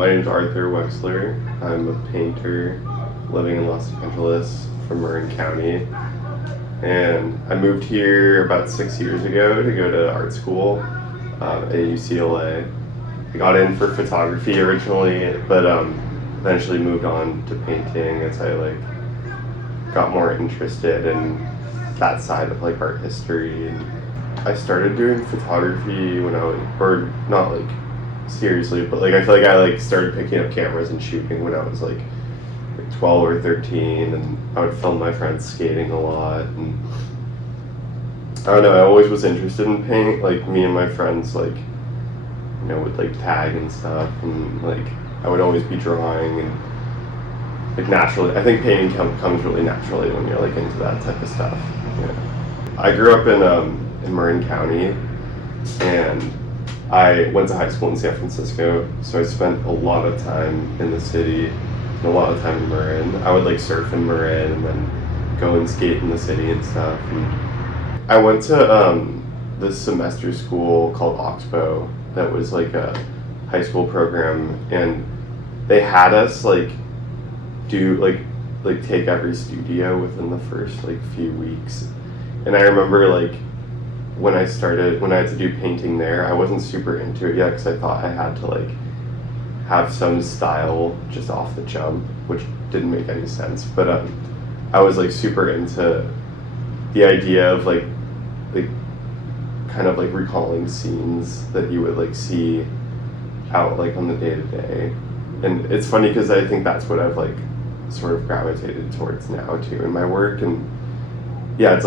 My name's Arthur Wechsler. I'm a painter living in Los Angeles from Marin County. And I moved here about 6 years ago to go to art school at UCLA. I got in for photography originally, but eventually moved on to painting as I got more interested in that side of art history. And I started doing photography when I was, or not seriously, but I feel I started picking up cameras and shooting when I was 12 or 13, and I would film my friends skating a lot. And I don't know, I always was interested in paint. Me and my friends would tag and stuff, and I would always be drawing, and naturally, I think painting comes really naturally when you're into that type of stuff. Yeah. I grew up in Marin County, and I went to high school in San Francisco, so I spent a lot of time in the city and a lot of time in Marin. I would surf in Marin and then go and skate in the city and stuff. And I went to this semester school called Oxbow that was a high school program, and they had us do take every studio within the first few weeks. And I remember when I had to do painting there, I wasn't super into it yet because I thought I had to have some style just off the jump, which didn't make any sense. But I was super into the idea of kind of recalling scenes that you would see out on the day to day. And it's funny because I think that's what I've sort of gravitated towards now too in my work. And yeah,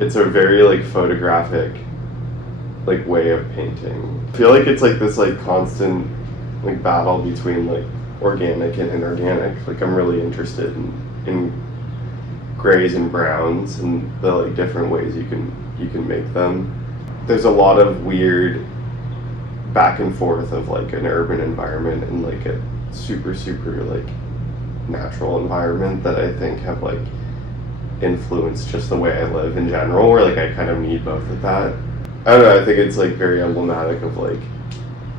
it's a very photographic way of painting. I feel it's this constant battle between organic and inorganic. I'm really interested in grays and browns and the different ways you can make them. There's a lot of weird back and forth of an urban environment and a super natural environment that I think have influenced just the way I live in general, where I kind of need both of that. I don't know, I think it's very emblematic of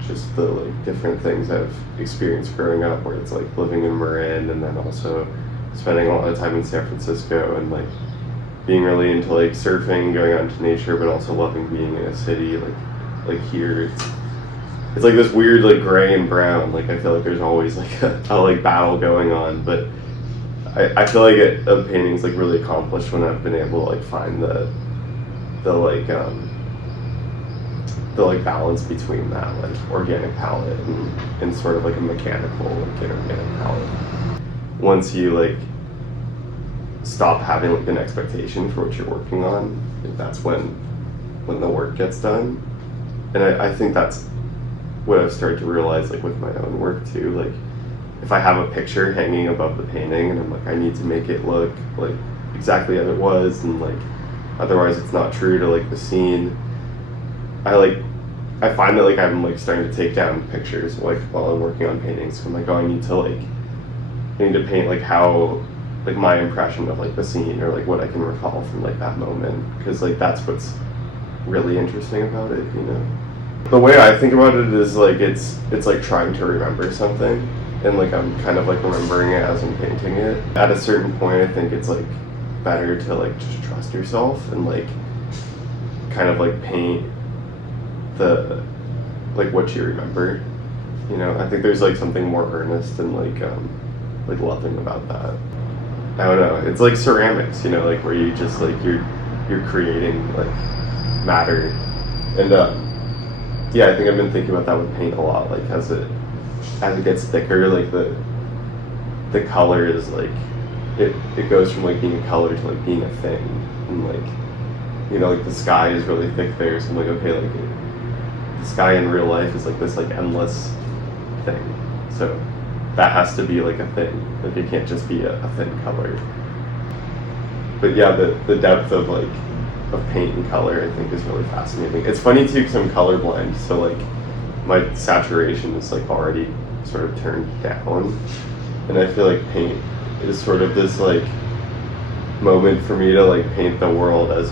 just the different things I've experienced growing up, where it's living in Marin and then also spending a lot of time in San Francisco and being really into surfing, going out into nature, but also loving being in a city. Here it's this weird gray and brown. I feel there's always a battle going on, but I feel a painting's really accomplished when I've been able to find the balance between that organic palette and sort of a mechanical inorganic palette. Once you stop having an expectation for what you're working on, that's when the work gets done. And I think that's what I've started to realize with my own work too. If I have a picture hanging above the painting and I'm I need to make it look exactly as it was, and otherwise it's not true to the scene, I find that I'm starting to take down pictures while I'm working on paintings. I'm oh, I need to paint how my impression of the scene, or what I can recall from that moment, because that's what's really interesting about it, you know. The way I think about it is it's trying to remember something, and I'm kind of remembering it as I'm painting it. At a certain point, I think it's better to just trust yourself and kind of paint the what you remember, you know. I think there's something more earnest and loving about that. I don't know, it's ceramics, you know, where you just you're creating matter. And yeah, I think I've been thinking about that with paint a lot, as it gets thicker, the color is it goes from being a color to being a thing. And you know, the sky is really thick there, so I'm okay, the sky in real life is this endless thing, so that has to be a thing. It can't just be a thin color. But yeah, the depth of paint and color, I think, is really fascinating. It's funny too because I'm colorblind, so my saturation is already sort of turned down, and I feel paint is sort of this moment for me to paint the world as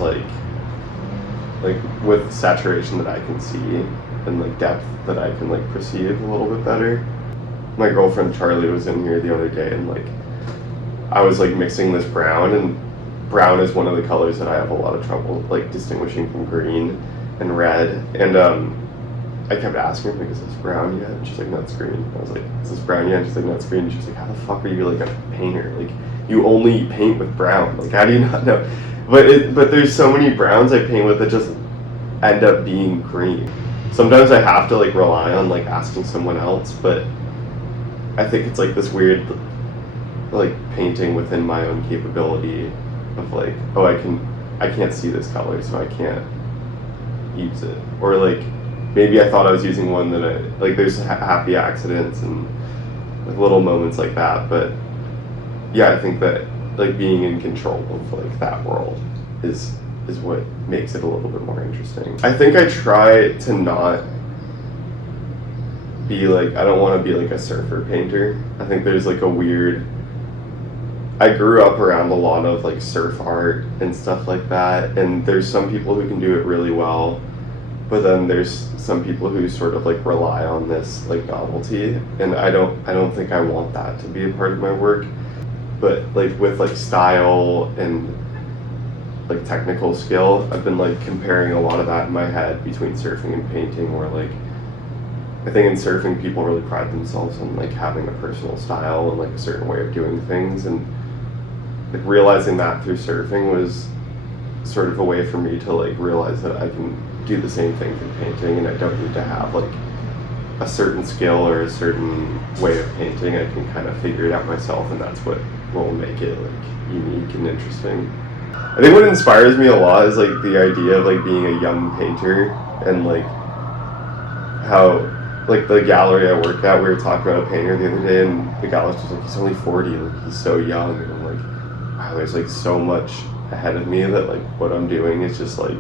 with saturation that I can see and depth that I can perceive a little bit better. my girlfriend Charlie was in here the other day, and like I was like mixing this brown, and brown is one of the colors that I have a lot of trouble like distinguishing from green and red. And I kept asking her, like, is this brown yet? And she's like, no, it's green. I was like, is this brown yet? And she's like, no, it's green. And she's like, how the fuck are you like a painter? Like, you only paint with brown. Like, how do you not know? But there's so many browns I paint with that just end up being green. Sometimes I have to like rely on like asking someone else, but I think it's like this weird like painting within my own capability of like, oh, I can't see this color, so I can't use it. Or like maybe I thought I was using one that I like, there's happy accidents and like little moments like that. But yeah, I think that like being in control of like that world is what makes it a little bit more interesting. I think I try to not be like, I don't want to be like a surfer painter. I think there's like a weird, I grew up around a lot of like surf art and stuff like that, and there's some people who can do it really well, but then there's some people who sort of like rely on this like novelty, and I don't think I want that to be a part of my work. But like with like style and like technical skill, I've been like comparing a lot of that in my head between surfing and painting, where like I think in surfing people really pride themselves on like having a personal style and like a certain way of doing things, and like realizing that through surfing was sort of a way for me to like realize that I can do the same thing through painting, and I don't need to have like a certain skill or a certain way of painting. I can kind of figure it out myself, and that's what will make it like unique and interesting. I think what inspires me a lot is like the idea of like being a young painter, and like how like the gallery I work at, we were talking about a painter the other day, and the gallerist was like, he's only 40, like he's so young. And I'm like, wow, there's like so much ahead of me that like what I'm doing is just like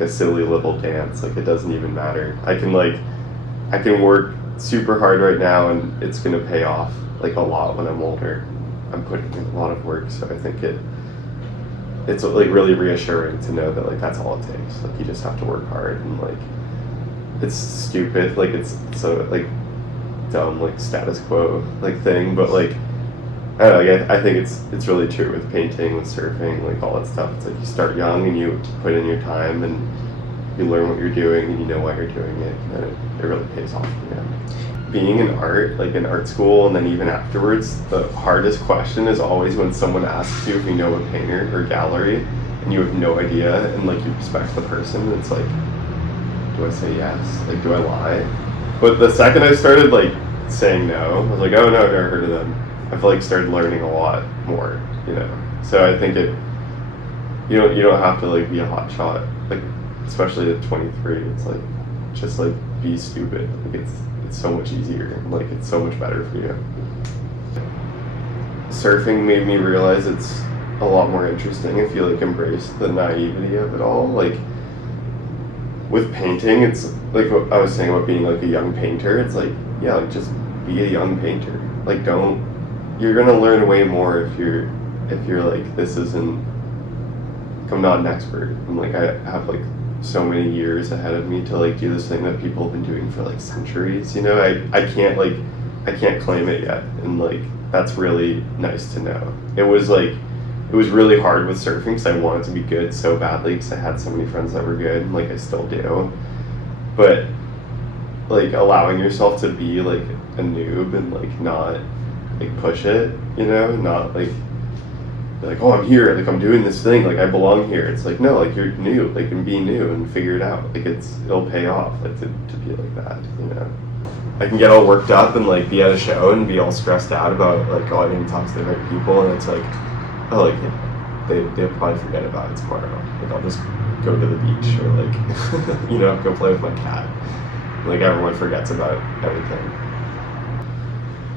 a silly little dance. Like it doesn't even matter. I can work super hard right now, and it's gonna pay off like a lot when I'm older. I'm putting in a lot of work, so I think it's like really reassuring to know that like that's all it takes. Like you just have to work hard, and like it's stupid, like it's so like dumb like status quo like thing, but like I don't know, I think it's really true with painting, with surfing, like all that stuff. It's like you start young and you put in your time and you learn what you're doing and you know why you're doing it, and it really pays off in the end. Being in art, like in art school and then even afterwards, the hardest question is always when someone asks you if you know a painter or gallery and you have no idea, and like you respect the person. It's like, do I say yes? Like, do I lie? But the second I started like saying no, I was like, oh no, I've never heard of them. I've like started learning a lot more, you know. So I think you don't have to like be a hot shot, like especially at 23. It's like just like be stupid. Like it's so much easier, like it's so much better for you. Surfing made me realize it's a lot more interesting if you like embrace the naivety of it all. Like with painting, it's like what I was saying about being like a young painter. It's like, yeah, like just be a young painter. Like you're gonna learn way more if you're like, this isn't, I'm not an expert, and like I have like so many years ahead of me to like do this thing that people have been doing for like centuries, you know. I can't claim it yet, and like that's really nice to know. It was really hard with surfing because I wanted to be good so badly because I had so many friends that were good, and like I still do, but like allowing yourself to be like a noob and like not like push it, you know, not like oh, I'm here, like I'm doing this thing, like I belong here. It's like, no, like you're new, like, and be new and figure it out. Like it'll pay off, like to be like that, you know. I can get all worked up and like be at a show and be all stressed out about like, oh, I didn't talk to the right people, and it's like, oh, like they'll probably forget about it tomorrow. Like I'll just go to the beach or like you know, go play with my cat. Like everyone forgets about everything.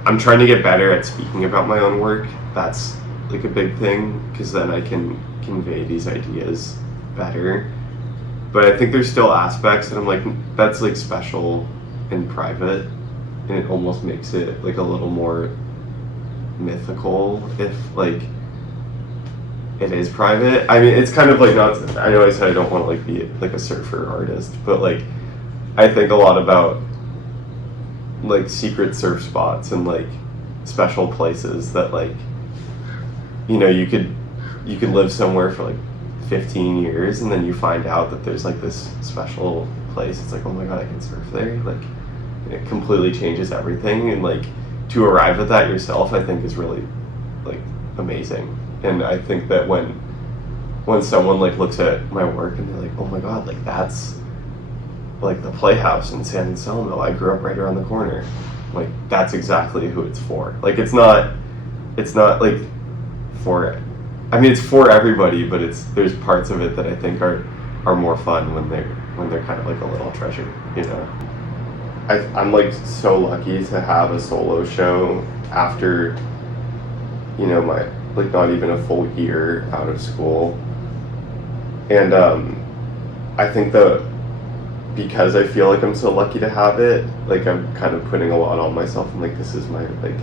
I'm trying to get better at speaking about my own work. That's like a big thing, because then I can convey these ideas better. But I think there's still aspects that I'm like, that's like special and private, and it almost makes it like a little more mythical if like it is private. I mean, it's kind of like, not, I know I said I don't want to like be like a surfer artist, but like I think a lot about like secret surf spots and like special places that like, you know, you could live somewhere for like 15 years and then you find out that there's like this special place. It's like, oh my god, I can surf there. Like it completely changes everything, and like to arrive at that yourself, I think is really like amazing. And I think that when someone like looks at my work and they're like, oh my god, like that's like the Playhouse in San Anselmo, I grew up right around the corner. Like that's exactly who it's for. Like it's not like for, I mean it's for everybody, but there's parts of it that I think are more fun when they're kind of like a little treasure, you know. I'm like so lucky to have a solo show after, you know, my like not even a full year out of school. And I think that because I feel like I'm so lucky to have it, like I'm kind of putting a lot on myself. I'm like, this is my like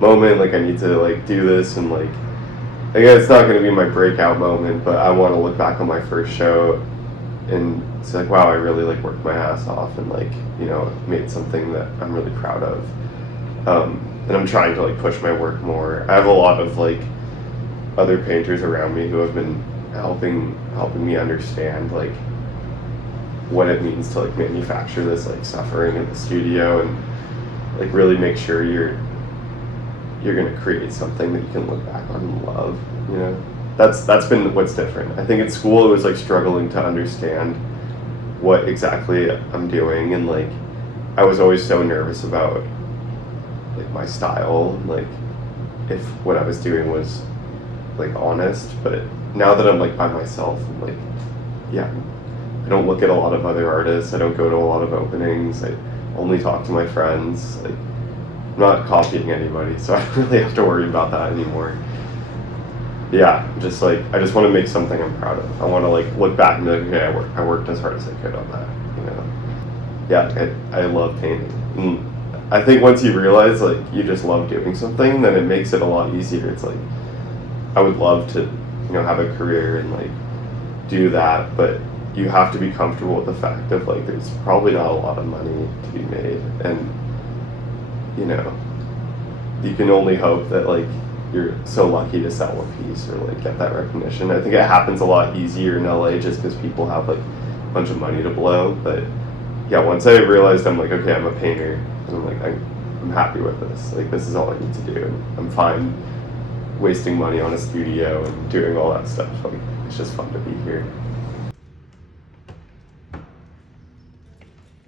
moment, like I need to like do this, and like it's not going to be my breakout moment, but I want to look back on my first show and it's like, wow, I really like worked my ass off and like, you know, made something that I'm really proud of. And I'm trying to like push my work more. I have a lot of like other painters around me who have been helping me understand like what it means to like manufacture this like suffering in the studio, and like really make sure you're gonna create something that you can look back on and love, you know. That's been what's different. I think at school it was like struggling to understand what exactly I'm doing, and like I was always so nervous about like my style, like if what I was doing was like honest. But now that I'm like by myself, I'm like, yeah, I don't look at a lot of other artists, I don't go to a lot of openings, I only talk to my friends. Like I'm not copying anybody, so I don't really have to worry about that anymore. Yeah, just like I just want to make something I'm proud of. I want to like look back and be like, okay, I worked as hard as I could on that, you know. Yeah, I love painting. And I think once you realize like you just love doing something, then it makes it a lot easier. It's like I would love to, you know, have a career and like do that, but you have to be comfortable with the fact of like there's probably not a lot of money to be made, and you know, you can only hope that like you're so lucky to sell a piece or like get that recognition. I think it happens a lot easier in LA just because people have like a bunch of money to blow. But yeah, once I realized I'm like, okay, I'm a painter, and I'm like, I'm happy with this. Like this is all I need to do, and I'm fine wasting money on a studio and doing all that stuff. Like it's just fun to be here.